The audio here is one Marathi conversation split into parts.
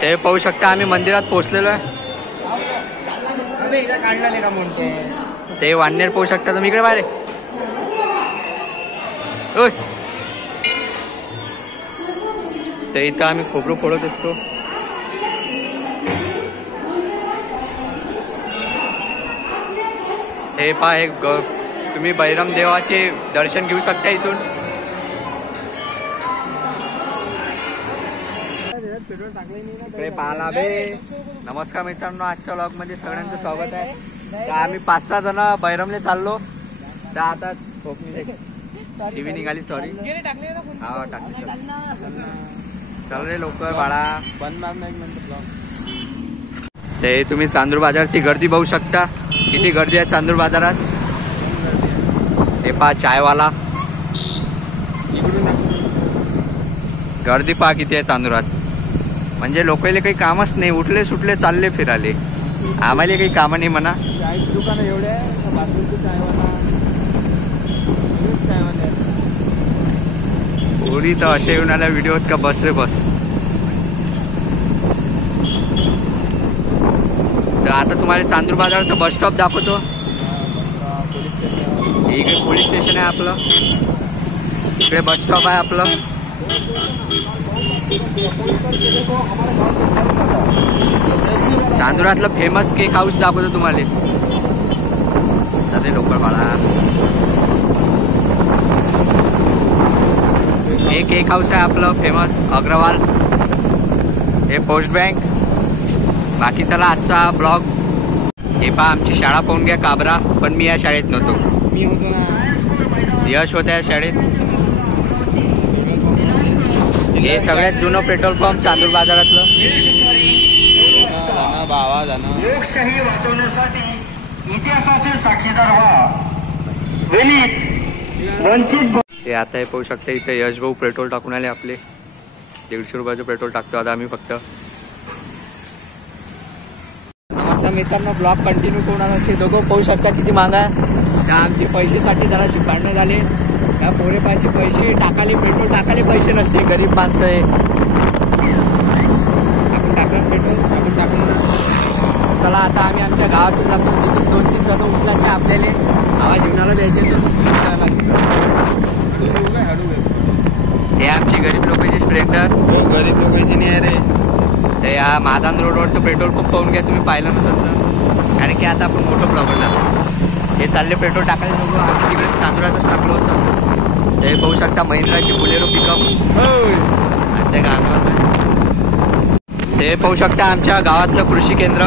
ते पाहू शकता आम्ही मंदिरात पोहोचलेलो आहे. ते वानेर पाहू शकता तुम्ही इकडे बाहेर. ते इथं आम्ही खोबरं फोडत असतो. हे पहा एक तुम्ही बैरम देवाचे दर्शन घेऊ शकता इथून. इकडे पाहाला बे. नमस्कार मित्रांनो, आजच्या व्लॉग मध्ये सगळ्यांचं स्वागत आहे. तर आम्ही 5-6 जण बैरमले चाललो. तर आता टीव्ही निघाली, सॉरी हा टाकली. चल रे लवकर बाळा, बंद मार नाही म्हणतो ब्लॉग. ते तुम्ही चांदूर बाजारची गर्दी बघू शकता, किती गर्दी आहे चांदूर बाजारात. ते पहा चायवाला, गर्दी पहा किती आहे चांदुरात. म्हणजे लोकांना काही कामच नाही, उठले सुटले चालले फिराले. आम्हाला काही कामं नाही म्हणा. दुकानं एवढे पोरी तर असे येऊन आल्या व्हिडिओत का बस रे बस. तर आता तुम्हाला चांदूर बाजारचं बस स्टॉप दाखवतो. इकडे पोलीस स्टेशन आहे आपलं, इकडे बस स्टॉप आहे आपलं. चांदुरातलं फेमस केक हाऊस दाखवतो तुम्हाला. सध्या लोकल बाळा, हे केक हाऊस आहे आपलं फेमस अग्रवाल. हे पोस्ट बँक. बाकी चला आजचा ब्लॉग. हे पहा आमची शाळा पाहून घ्या, काबरा. पण मी या शाळेत नव्हतो, मी होतो ना, यश होत्या या शाळेत. हे सगळ्यात जुनं पेट्रोल पंप चांदूर बाजारातलं. बावा जाणं लोकशाही वाचवण्यासाठी इतिहासाचे साक्षीदार व्हा. वंचित ते आता हे पाहू शकता, इथे यश भाऊ पेट्रोल टाकून आले आपले. 150 रुपयाचं पेट्रोल टाकतो आता आम्ही फक्त. नमस्कार मित्रांनो, ब्लॉग कंटिन्यू होणार. ते दोघं पाहू शकता किती मागा. त्या आमची पैशासाठी जराशी भांडणं झाले. त्या पोरेपाशी पैसे टाकाले, पेट्रोल टाकाले पैसे नसते, गरीब माणसं आहे. आपण टाकलं पेट्रोल, आपण टाकलं. चला आता आम्ही आमच्या गावातून जातो. तिथून 2-3 जण उचलायचे आपल्याला. आवाज जीवनाला द्यायचे. हे आमची गरीब लोकांची स्प्लेंडर. गरीब लोकांची नाही आहे रे. तर या मादान रोडवरचं पेट्रोल पंप पाहून घ्या तुम्ही, पाहिलं नसेल तर. कारण की आता आपण मोठं ब्लॉगर झालो. हे चालले पेट्रोल टाकायला नको. आम्ही तिकडे चांदुरातच टाकलं होतं. ते पाहू शकता महिंद्राची बुलेरो पिकअप. ते गावात ते पाहू शकता आमच्या गावातलं कृषी केंद्र.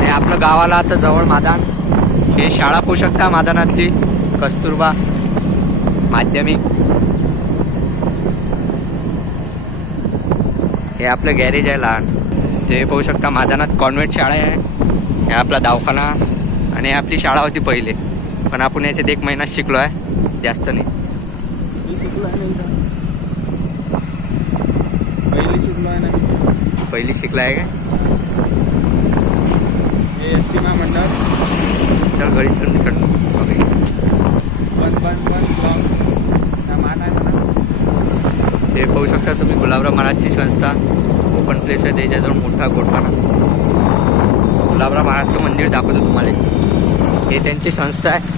हे आपलं गावाला आता जवळ मादान. हे शाळा पाहू शकता मादानातली, कस्तुरबा माध्यमिक. हे आपलं गॅरेज आहे लहान. ते पाहू शकता मादानात कॉन्व्हेंट शाळा आहे. हे आपला दवाखाना. आणि आपली शाळा होती पहिले, पण आपण याच्यात 1 महिना शिकलो आहे, जास्त नाही. पहिली शिकला आहे का? मंडळ. चल घरी चल चढ. ते पाहू शकता तुम्ही गुलाबराव महाराजची संस्था. ओपन प्लेस आहे, त्याच्याजवळ मोठा गोठा. गुलाबराव महाराजचं मंदिर दाखवतो तुम्हाला. हे त्यांची संस्था आहे.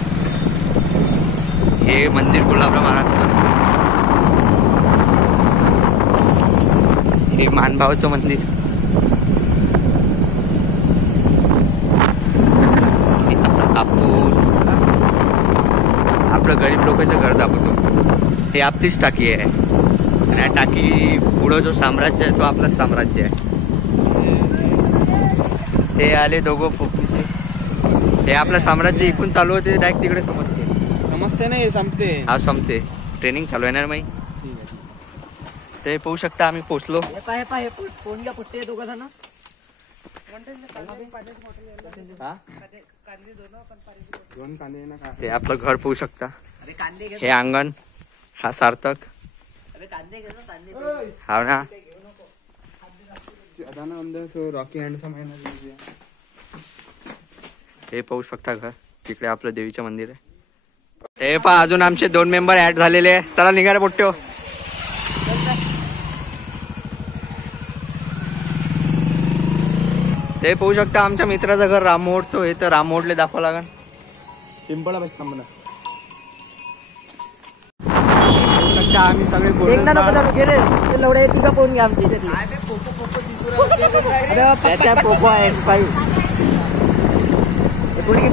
हे मंदिर गुलाबराव महाराजचं. हे मानभावाचं मंदिर. कापूस. आपलं गरीब लोकांचं घर दाखवतो. हे आपलीच टाकी आहे. आणि या टाकी पुढं जो साम्राज्य आहे तो आपलंच साम्राज्य आहे. ते आले दोघं पोपटीचे. हे आपलं साम्राज्य इकून चालू होते, डायरेक्ट तिकडे समजते नाही, संपते. हा संपते. ट्रेनिंग चालू आहे ना माही. ते पाहू शकता आम्ही पोहोचलो. ते आपलं घर पाहू शकता. हे अंगण. हा सार्थक. हा ना. Rocky hand. हे पाहू शकता घर. तिकडे आपलं देवीचं मंदिर आहे. हे पहा अजून आमचे 2 मेंबर ऍड झालेले आहे. चला निघायला पोट्यो. ते पाहू शकता आमच्या मित्राचं घर राममोहडचं आहे, तर राममोहडले दाखवा लागेल. पिंपळा बस थांबणं. पाहू शकता आम्ही सगळे एकदा नको जाऊ गेले ते लवडे येते का फोन घ्या आमची त्याच्या पोको आहे X5.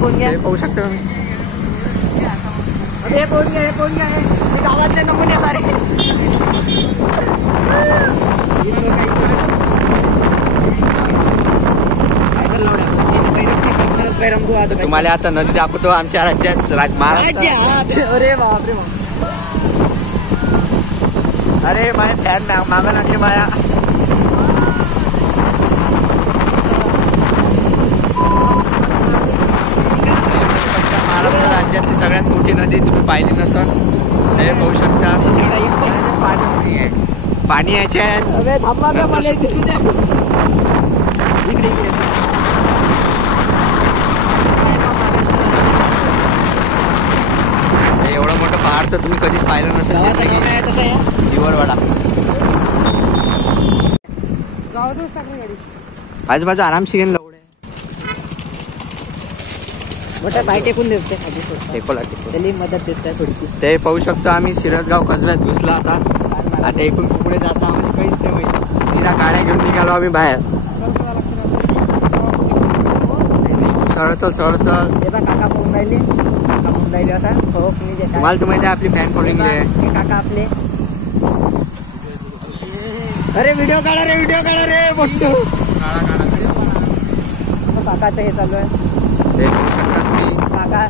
फोन घ्या. ते पाहू शकता तुम्ही. अरे फोन घ्या फोन घ्या हे गावातले नमुने सारे. तुम्हाला आता नदी दाखवतो आमच्या राज्यात महाराष्ट्र. अरे बापरे बाप. अरे माझ्या फॅन मागा लागले माया. महाराष्ट्र राज्यातली सगळ्यात मोठी नदी तुम्ही पाहिली नसल हे पाहू शकता. पाणीच नाही आहे, पाणी याच्यात थांबा मला इकडे एवढं मोठं पहाड तर तुम्ही कधीच पाहिलं नसेल. गावाचं नाव काय तसं आहे हिवरवाडा. आजूबाजू आरामशी घेऊन लवडे मोठ्या पाय टेकून देते टेकोला त्याला मदत देत थोडीशी. ते पाहू शकतो आम्ही शिरसगाव कसब्यात घुसला आता एकूण कुकडे जाता आम्हाला काहीच नाही माहिती. तिला गाड्या घेऊन निघालो आम्ही बाहेर. सरळ चल ते बा काका पाहून राहिले असा तुम्हाला तर माहिती आहे आपली फॅन फॉलोइंग आहे. हे काका आपले. अरे व्हिडिओ काढा रे बघतो काकाचं हे चालू आहे. ते पाहू शकता तुम्ही काका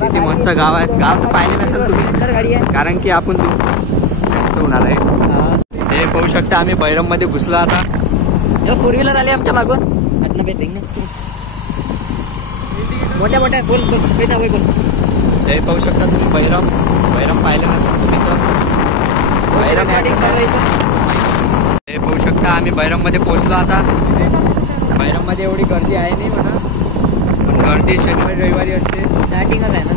किती मस्त गाव आहे. गाव तर पाहिले नसेल तुम्ही गाडी आहे कारण की आपण जास्त उन्हाळा आहे. हे पाहू शकता आम्ही बैरम मध्ये घुसलो आता. फोर व्हीलर आले आमच्या मागून आतनं भेटेल ना मोठ्या बोल बोल. ते पाहू शकता तुम्ही बैरम पाहिलं नसेल तुम्ही तर बैरम गाडी चालवायचं. हे पाहू शकता आम्ही बैरम मध्ये पोहोचलो आता. बैरम मध्ये एवढी गर्दी आहे नाही म्हणा, पण गर्दी शनिवारी रविवारी असते. स्टार्टिंगच आहे ना.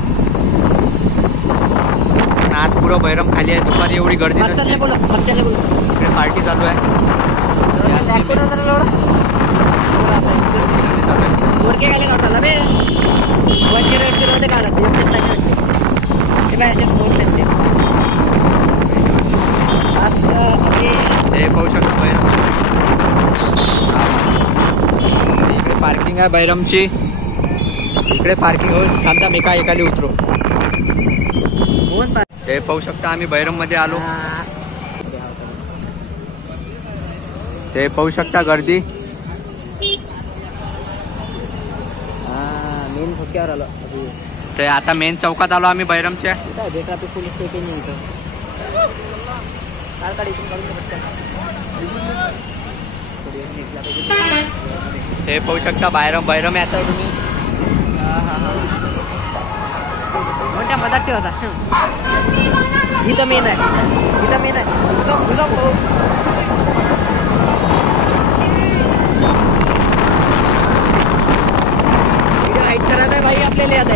पण आज पुरं बैरम खाली आहे. दुपारी एवढी गर्दी नसते. बोला इकडे पार्टी चालू आहे. गोरके घाले नव्हता बे 108 मध्ये काढत वाटते ते बाय असेच होत त्यांचे ते पाहू शकता बैरम. इकडे पार्किंग आहे बैरमची. इकडे पार्किंग होईल. थांबता मी काय एकाली उतरू. ते पाहू शकता आम्ही बैरम मध्ये आलो. ते पाहू शकता गर्दी. मेन ठोक्यावर आलो. ते आता मेन चौकात आलो आम्ही बैरमच्या. ट्रॅफिक पोलीस स्टेशन नाही इथं. ते पाहू शकता बैरम येतं तुम्ही. मोठ्या मधात ठेवायचा. इथं मेन आहे. हाईट करायचं आहे भाई आपल्याला आता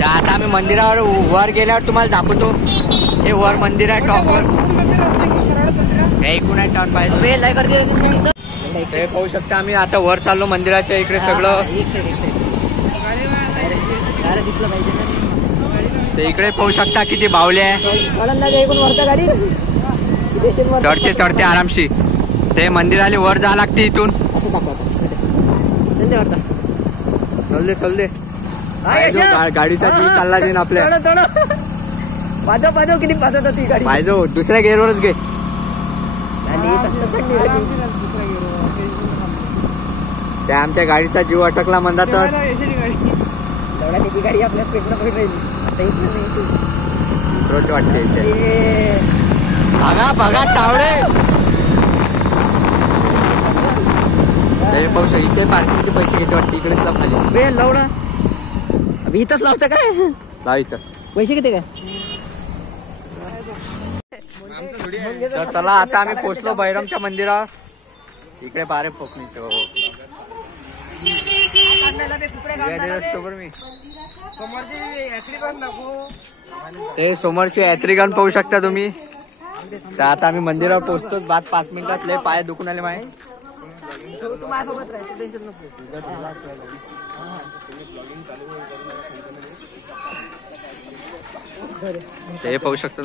या आता आम्ही मंदिरावर वर गेल्यावर तुम्हाला दाखवतो. हे वर मंदिर आहे टॉपवर. ऐकून आहे टॉप पाहिजे. लय गर्दी होती. ते पाहू शकता आम्ही आता वर चाललो मंदिराच्या इकडे सगळं. दिसलं पाहिजे. ते इकडे पाहू शकता किती बावले आहे. गाडी चढते आरामशी. ते मंदिराले वर जा लागते इथून. असं चल दे गाडीचा जीव चालला जाईन आपल्या. पाजव किती पाजत होती गाडी. पाहिजे दुसऱ्या गेअरवरच घे. ते आमच्या गाडीचा जीव अटकला म्हणतातच. गाडी आपल्या पेटणं वाटते. बघा टावळे. पाहू शकता इथे पार्किंगचे पैसे घेते वाटते. इकडेच लाव खाली. वेळ लावणं अभि इथंच लावतं काय. लाव इथंच. पैसे किती काय. तर चला आता आम्ही पोहोचलो बैरमच्या मंदिरावर. इकडे बारे पोकणी ते समोरचे यात्रीगण पाहू शकता तुम्ही. तर आता आम्ही मंदिरावर पोहोचतोच. बाद 5 मिनिटात लय पाय दुखून आले माय. तू माझ्यासोबत राह, तू टेन्शन नको. ते पाहू शकतो.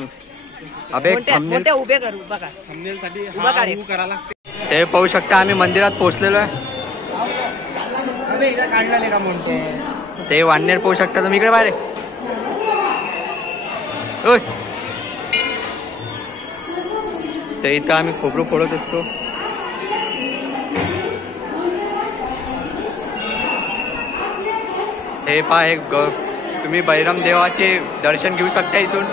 अबे मोठ्या उभे कर, उभा काढ. उभा काढ. ते पाहू शकता आम्ही मंदिरात पोहोचलेलो आहे. काढले का म्हणते ते वाननेर पाहू शकता तुम्ही. इकडे बाहेर ओय. तर इथं आम्ही खोबरं फोडत असतो. हे पहा, हे तुम्ही बैरम देवाचे दर्शन घेऊ शकता इथून.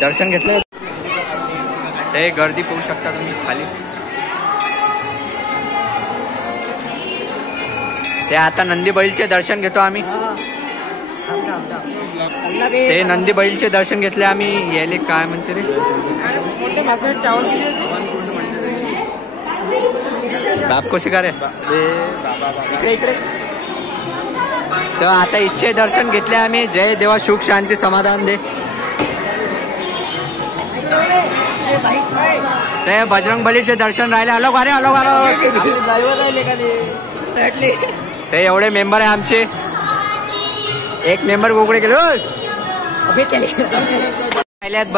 दर्शन घेतलं. ते गर्दी पाहू शकता तुम्ही खाली. ते आता नंदी बैलचे दर्शन घेतो आम्ही. ते नंदी बैलचे दर्शन घेतले आम्ही. याले काय म्हणते रे, बाप को शिकार आहे. इकडे तर आता इच्छे दर्शन घेतले आम्ही. जय देवा, सुख शांती समाधान दे. ते बजरंग बलीचे दर्शन राहिले. आलो का रे, आलो का रे. ते एवढे मेंबर आहे आमचे. एक मेंबर गोकडे गेलो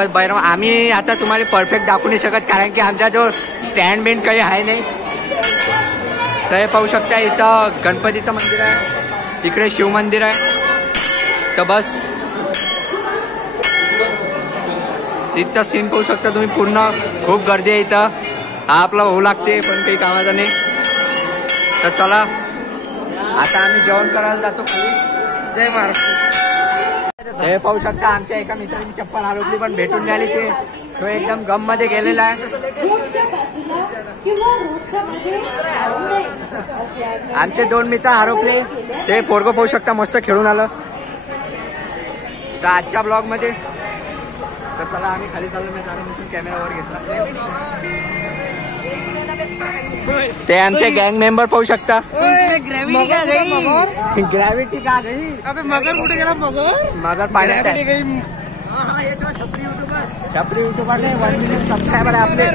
बैरम. आम्ही आता तुम्हाला परफेक्ट दाखवू नाही शकत, कारण की आमचा जो स्टँड बिंड काही आहे नाही. तर हे पाहू शकता, इथं गणपतीचं मंदिर आहे, तिकडे शिव मंदिर आहे. तर बस तिथचा सीन पाहू शकता तुम्ही. पूर्ण खूप गर्दी आहे इथं. हा आपला होऊ लागते, पण काही कामाचा नाही. तर चला आता आम्ही जेवण करायला जातो खाली. जय महाराष्ट्र. हे पाहू शकता, आमच्या एका मित्राची चप्पल हरवली पण भेटून झाली. ते तो एकदम गम मध्ये गेलेला आहे. आमचे 2 मित्र हरवले. ते पोरगं पाहू शकता, मस्त खेळून आलं. तर आजच्या ब्लॉग मध्ये तर चला आम्ही खाली चाललो. मी कॅमेरावर घेतला. ते आमचे गँग मेंबर पाहू शकता. ग्रॅव्हिटी का गई. मगर कुठे गेला. मगर पाण्यात आहे. छपरी युट्यूबर नाही, 1 मिलियन सबस्क्रायबर आहे आपले.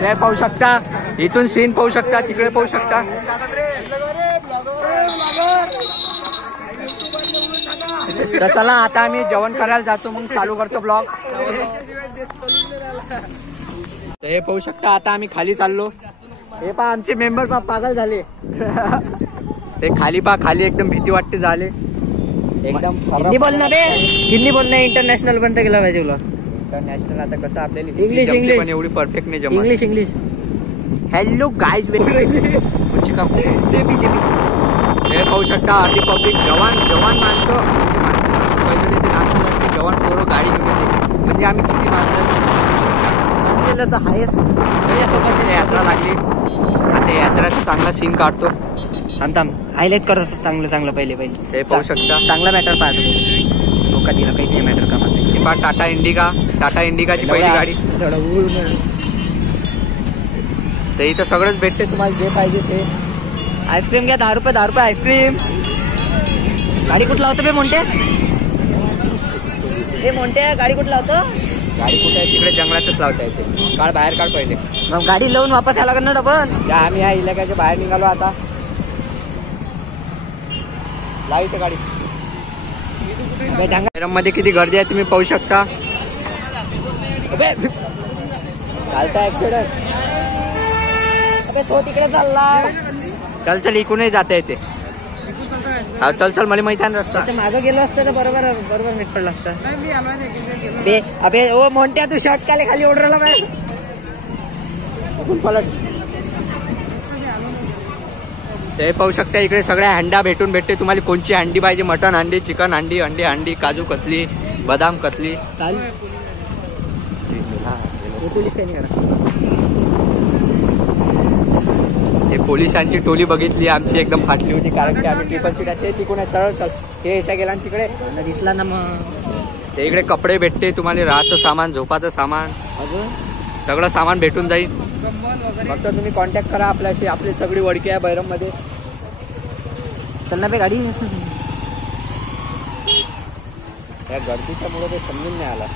ते पाहू शकता. इथून सीन पाहू शकता. तिकडे पाहू शकता. तर चला आता आम्ही जेवण करायला जातो, मग चालू करतो ब्लॉग. तर हे पाहू शकता, आता आम्ही खाली चाललो. हे पहा, आमचे मेंबर पागल झाले. ते खाली पहा, खाली एकदम भीती वाटते झाले एकदम. हिंदी बोलणार रे, हिंदी बोलणं इंटरनॅशनल पर्यंत गेला पाहिजे तुला. इंटरनॅशनल आता कसं आपल्याला इंग्लिश पण एवढी परफेक्ट नाही जमत. इंग्लिश. हॅलो गाईज, हे पाहू शकता. अर्धी पब्लिक जवान माणसं पहिले ते नागपूरचे जवान पोरं गाडी घेऊन येते. म्हणजे आम्ही किती माणसं यात्रा लागली. आता यात्राचा चांगला सीन काढतो. थांब हायलाइट कर चांगलं पहिले. ते पाहू शकता. चांगला मॅटर पाहतो. लोक दिला काही नाही मॅटर का पहा, टाटा इंडिकाची पहिली गाडी. तर इथं सगळंच भेटते तुम्हाला, जे पाहिजे ते. आईस्क्रीम घ्या. 10 रुपये आईस्क्रीम. गाडी कुठला होतं बे मोंटे. गाडी कुठला होतं. गाडी कुठे आहे, तिकडे जंगलातच लावता येते. बाहेर काढ पहिले. मग गाडी लावून वापस यायला लागणार डबल. आम्ही ह्या इलाक्याच्या बाहेर निघालो. आता लावायचं गाडी. मध्ये किती गर्दी आहे तुम्ही पाहू शकता. चालता ऍक्सिडेंट. तो तिकडे चालला. चल इकडूनही जाता येते. हा चल मला माहिती आहे रस्ता. मागं गेलो असतं तर बरोबर नीट पडला असता. अबे ओ मोंट्या, तू शर्ट काले खाली ओढरला बाय. ते पाहू शकता, इकडे सगळ्या हंडा भेटते तुम्हाला. कोणची हंडी पाहिजे, मटन हंडी, चिकन हंडी, अंडे हंडी, काजू कतली, बदाम कतली. ते पोलिसांची टोली बघितली आमची एकदम फाटली होती, कारण की आम्ही ट्रिपल सीट ते तिकडून सरळ हे अशा गेला ना तिकडे. मला दिसला ना मग. ते इकडे कपडे भेटते तुम्हाला, राहायचं सामान, झोपाचं सामान, अजून सगळं सामान भेटून जाईल. फक्त तुम्ही कॉन्टॅक्ट करा आपल्याशी. आपली सगळी वडकी आहे बैरम मध्ये. चल ना बे गाडी. या गर्दीच्या मुळे ते समजून नाही आला.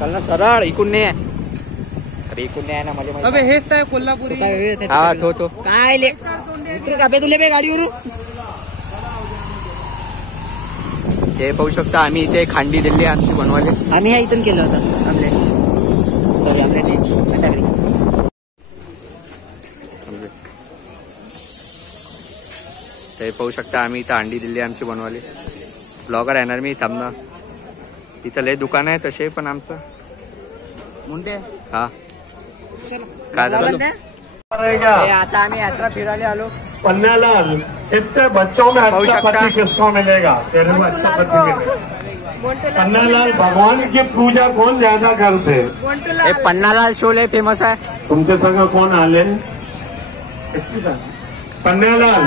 चल ना सरळ, इकून नाही आहे. अरे इकून नाही आहे ना माझ्या अबे हेच तर कोल्हापुरी. हा तो काय ले डबे तुले बे गाडीवरून. ते पाहू शकता आम्ही इथे खांडी दिली आमची बनवाले. आम्ही ह्या इथून केलं होतं आपल्या सॉरी आपल्या घंटाकडे. ते पाहू शकता आम्ही इथं अंडी दिली आमची बनवाले. ब्लॉगर येणार मी थांबणार. इथं लय दुकान आहे तसे पण आमचं मुंडे हा काय झालं. हे आता आम्ही यात्रा फिरायला आलो. पन्नालाल, इतने बच्चों में अच्छा आवश्यकता। पति किसको मिलेगा? तेरे को अच्छा पति मिलेगा। पन्नालाल, भगवान की पूजा कौन ज्यादा करते? हे पन्नालाल शोले फेमस आहे. तुमचे संग कौन आले? पन्नालाल,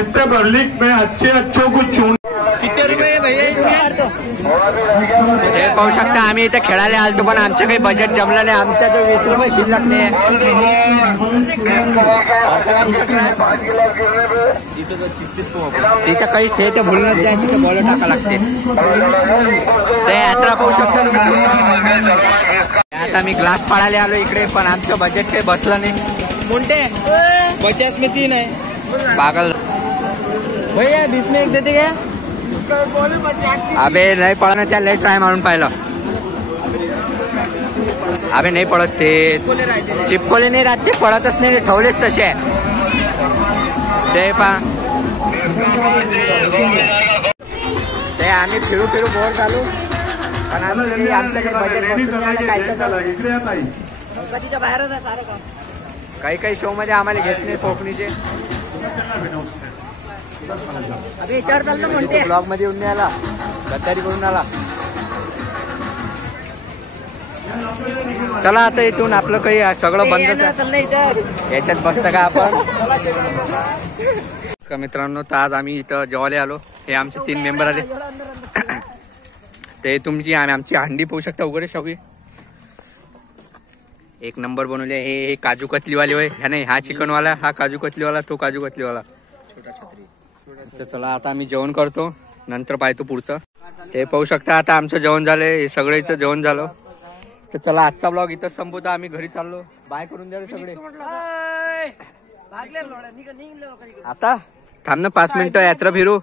इतने पब्लिक में अच्छे को चुन. किती रुपये भैया इसके? हे पाहू शकता आम्ही इथे खेळायला आलतो पण आमचं काही बजेट जमलं नाही. आमच्या जो 20 रुपये शिल्लक नाही. तिथं काहीच ते ते भुलूनच जाय. तिथं बॉल टाका लागते. ते यात्रा पाहू शकता तुम्ही. आता मी ग्लास पाडायला आलो इकडे पण आमचं बजेट काही बसलं नाही. मुंडे 50 में 3 है पागल. भैया 20 में 1 देते क्या? अबे नाही पडत त्या लय ट्राय मारून पाहिलं. अबे नाही पडत ते. चिपकोले नाही राहत ते. पडतच नाही. ठेवलेच तसे आहे ते. ते आम्ही फिरू बोर चालू पण आमच्याकडे बजेट गणपतीच्या बाहेरच आहे सारं काम. काही शो मध्ये आम्हाला घेत नाही कोकणीचे. अबे याच्यावर चाललं म्हणते. ब्लॉग मध्ये येऊन नाही आला. गद्दारी करून आला. चला आता इथून आपलं काही सगळं बंद. चाललं याच्यावर. याच्यात बसतं का आपण. मित्रांनो तर आज आम्ही इथं जेवायला आलो. हे आमचे 3 मेंबर आले. ते तुमची आमची हंडी पाहू शकता उघडे सगळी. एक नंबर बनवले. हे काजू कतलीवाले होय. ह्या नाही हा चिकनवाला, हा काजू कतलीवाला, तो काजू कतलीवाला. तर चला आता आम्ही जेवण करतो. नंतर पाहतो पुढचं. ते पाहू शकता आता आमचं जेवण झालंय. हे सगळ्याचं जेवण झालं. तर चला आजचा ब्लॉग इथंच संपवतो. आम्ही घरी चाललो. बाय करून द्या सगळे. आता थांब ना 5 मिनिटं यात्रा फिरू.